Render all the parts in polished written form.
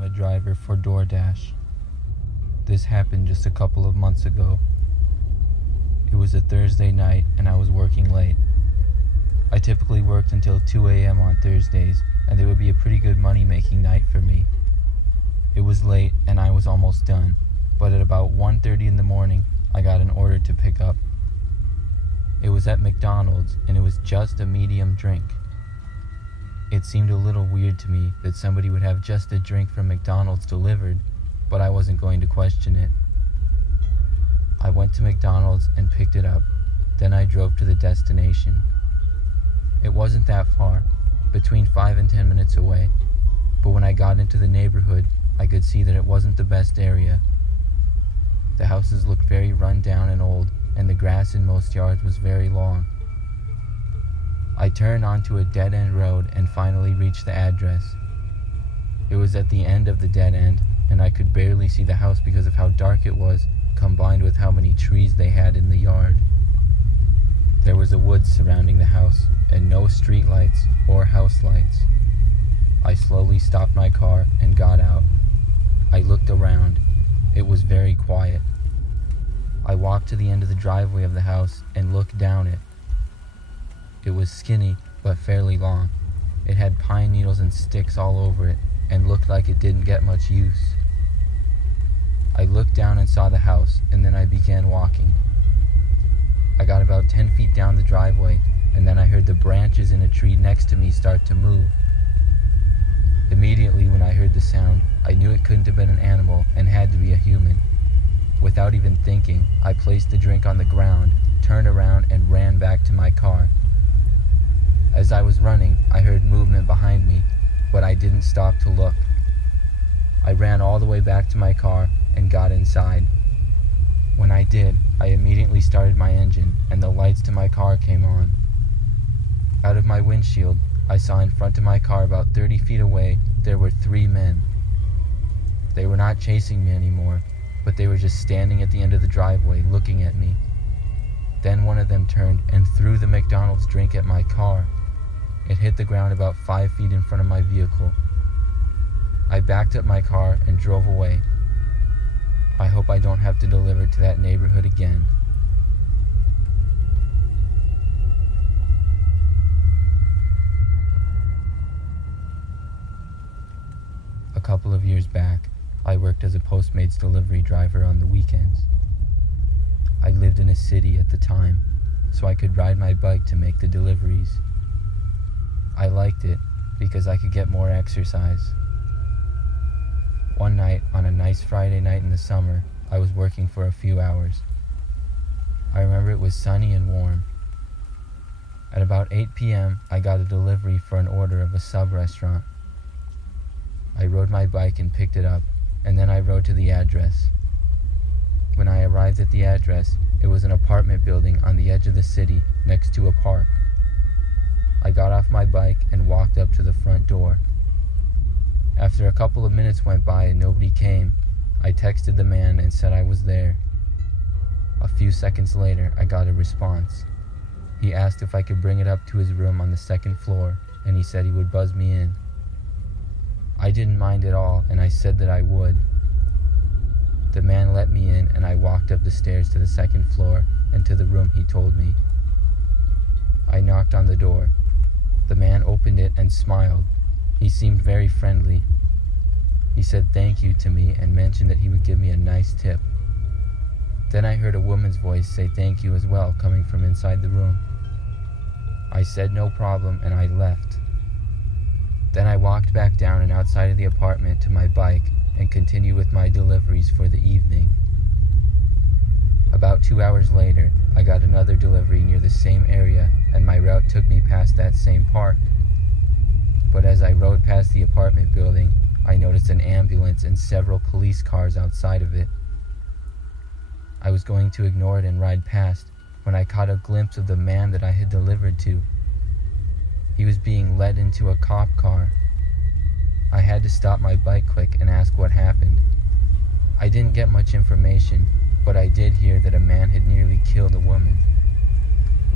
am a driver for DoorDash. This happened just a couple of months ago. It was a Thursday night and I was working late. I typically worked until 2 a.m. on Thursdays, and it would be a pretty good money-making night for me. It was late and I was almost done, but at about 1:30 in the morning, I got an order to pick up. It was at McDonald's and it was just a medium drink. It seemed a little weird to me that somebody would have just a drink from McDonald's delivered, but I wasn't going to question it. I went to McDonald's and picked it up. Then I drove to the destination. It wasn't that far, between 5 and 10 minutes away, but when I got into the neighborhood, I could see that it wasn't the best area. The houses looked very run down and old, and the grass in most yards was very long. I turned onto a dead-end road and finally reached the address. It was at the end of the dead end, and I could barely see the house because of how dark it was, combined with how many trees they had in the yard. There was a woods surrounding the house, and no street lights or house lights. I slowly stopped my car and got out. I looked around. It was very quiet. I walked to the end of the driveway of the house and looked down it. It was skinny, but fairly long. It had pine needles and sticks all over it, and looked like it didn't get much use. I looked down and saw the house, and then I began walking. I got about 10 feet down the driveway, and then I heard the branches in a tree next to me start to move. Immediately when I heard the sound, I knew it couldn't have been an animal and had to be a human. Without even thinking, I placed the drink on the ground, turned around, and ran back to my car. As I was running, I heard movement behind me, but I didn't stop to look. I ran all the way back to my car and got inside. When I did, I immediately started my engine, and the lights to my car came on. Out of my windshield, I saw in front of my car about 30 feet away, there were 3 men. They were not chasing me anymore, but they were just standing at the end of the driveway looking at me. Then one of them turned and threw the McDonald's drink at my car. It hit the ground about 5 feet in front of my vehicle. I backed up my car and drove away. I hope I don't have to deliver to that neighborhood again. A couple of years back, I worked as a Postmates delivery driver on the weekends. I lived in a city at the time, so I could ride my bike to make the deliveries. I liked it because I could get more exercise. One night, on a nice Friday night in the summer, I was working for a few hours. I remember it was sunny and warm. At about 8 p.m., I got a delivery for an order of a sub-restaurant. I rode my bike and picked it up, and then I rode to the address. When I arrived at the address, it was an apartment building on the edge of the city next to a park. I got off my bike and walked up to the front door. After a couple of minutes went by and nobody came, I texted the man and said I was there. A few seconds later, I got a response. He asked if I could bring it up to his room on the 2nd floor, and he said he would buzz me in. I didn't mind at all, and I said that I would. The man let me in, and I walked up the stairs to the 2nd floor and to the room he told me. I knocked on the door. The man opened it and smiled. He seemed very friendly. He said thank you to me and mentioned that he would give me a nice tip. Then I heard a woman's voice say thank you as well, coming from inside the room. I said no problem, and I left. Then I walked back down and outside of the apartment to my bike and continued with my deliveries for the evening. About 2 hours later, I got another delivery near the same area, and my route took me past that same park. But as I rode past the apartment building, I noticed an ambulance and several police cars outside of it. I was going to ignore it and ride past when I caught a glimpse of the man that I had delivered to. He was being led into a cop car. I had to stop my bike quick and ask what happened. I didn't get much information, but I did hear that a man had nearly killed a woman.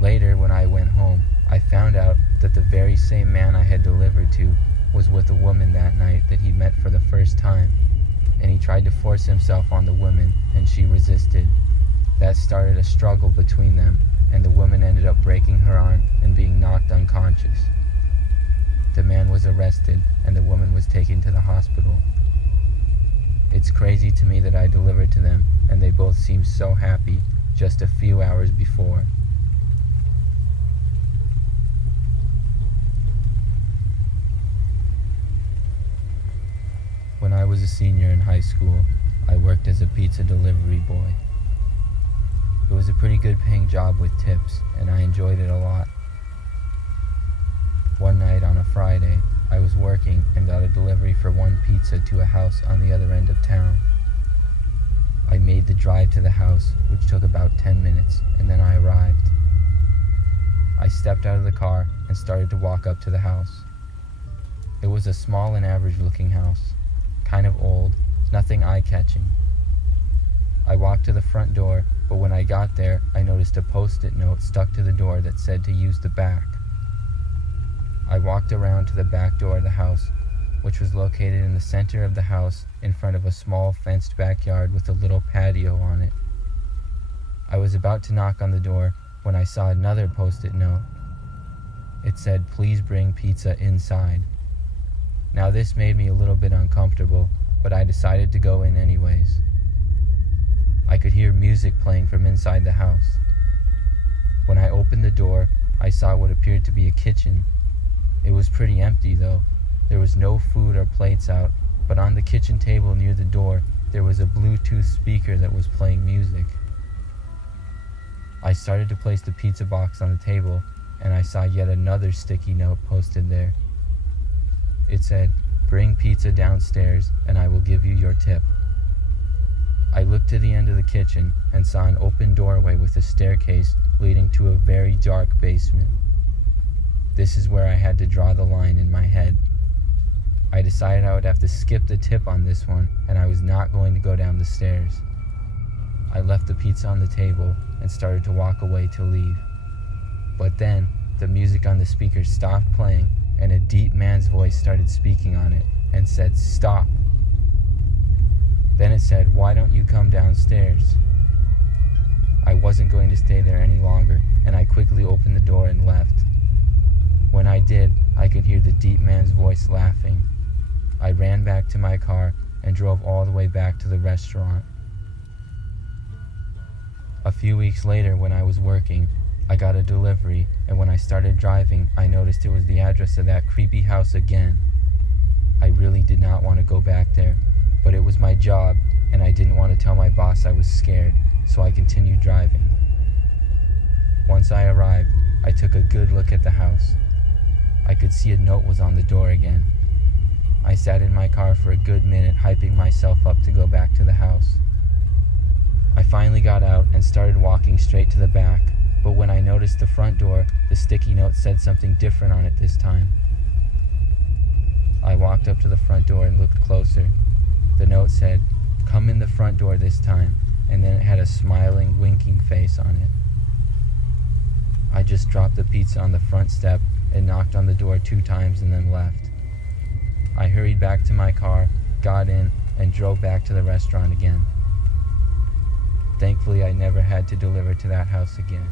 Later, when I went home, I found out that the very same man I had delivered to was with a woman that night that he met for the first time, and he tried to force himself on the woman, and she resisted. That started a struggle between them, and the woman ended up breaking her arm and being knocked unconscious. The man was arrested, and the woman was taken to the hospital. It's crazy to me that I delivered to them, and they both seemed so happy just a few hours before. When I was a senior in high school, I worked as a pizza delivery boy. It was a pretty good paying job with tips, and I enjoyed it a lot. One night on a Friday, I was working and got a delivery for one pizza to a house on the other end of town. I made the drive to the house, which took about 10 minutes, and then I arrived. I stepped out of the car and started to walk up to the house. It was a small and average looking house, kind of old, nothing eye-catching. I walked to the front door, but when I got there, I noticed a post-it note stuck to the door that said to use the back. I walked around to the back door of the house, which was located in the center of the house in front of a small fenced backyard with a little patio on it. I was about to knock on the door when I saw another post-it note. It said, "Please bring pizza inside." Now this made me a little bit uncomfortable, but I decided to go in anyways. I could hear music playing from inside the house. When I opened the door, I saw what appeared to be a kitchen. It was pretty empty though. There was no food or plates out, but on the kitchen table near the door, there was a Bluetooth speaker that was playing music. I started to place the pizza box on the table, and I saw yet another sticky note posted there. It said, "Bring pizza downstairs and I will give you your tip." I looked to the end of the kitchen and saw an open doorway with a staircase leading to a very dark basement. This is where I had to draw the line in my head. I decided I would have to skip the tip on this one, and I was not going to go down the stairs. I left the pizza on the table and started to walk away to leave. But then, the music on the speaker stopped playing, and a deep man's voice started speaking on it and said, "Stop." Then it said, "Why don't you come downstairs?" I wasn't going to stay there any longer, and I quickly opened the door and left. When I did, I could hear the deep man's voice laughing. I ran back to my car and drove all the way back to the restaurant. A few weeks later, when I was working, I got a delivery, and when I started driving, I noticed it was the address of that creepy house again. I really did not want to go back there, but it was my job, and I didn't want to tell my boss I was scared, so I continued driving. Once I arrived, I took a good look at the house. I could see a note was on the door again. I sat in my car for a good minute, hyping myself up to go back to the house. I finally got out and started walking straight to the back, but when I noticed the front door, the sticky note said something different on it this time. I walked up to the front door and looked closer. The note said, "Come in the front door this time," and then it had a smiling, winking face on it. I just dropped the pizza on the front step and knocked on the door 2 times and then left. I hurried back to my car, got in, and drove back to the restaurant again. Thankfully, I never had to deliver to that house again.